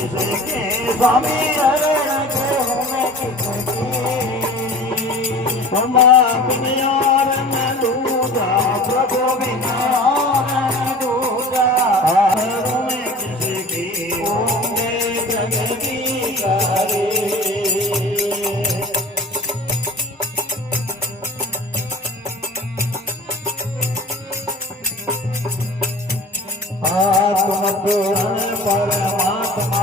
स्वामी हरण के होने की दूजा प्रभु बिना दूजा में किसी होंगे जगती करे आत्म परमात्मा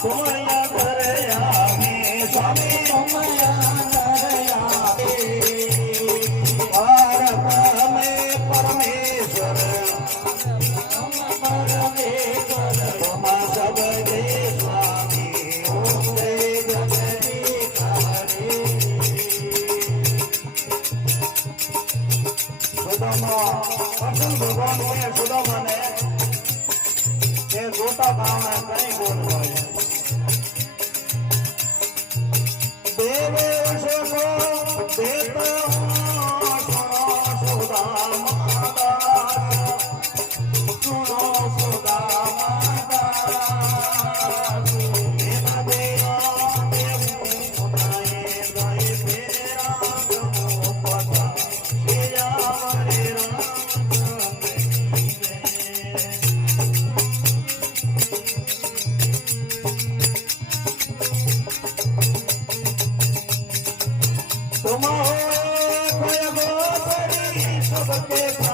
तुमया दरयामी स्वामी तुमया दरयामी भारत में परमेश्वर तुम परमेश्वर तुम सब दे स्वामी होंगे जगती करे सुदामा असल भगवान के सुदामा ने गोटा गाँव में कहीं बोल रहे देवेश को देता सुनो सुदामा तुम हो सबके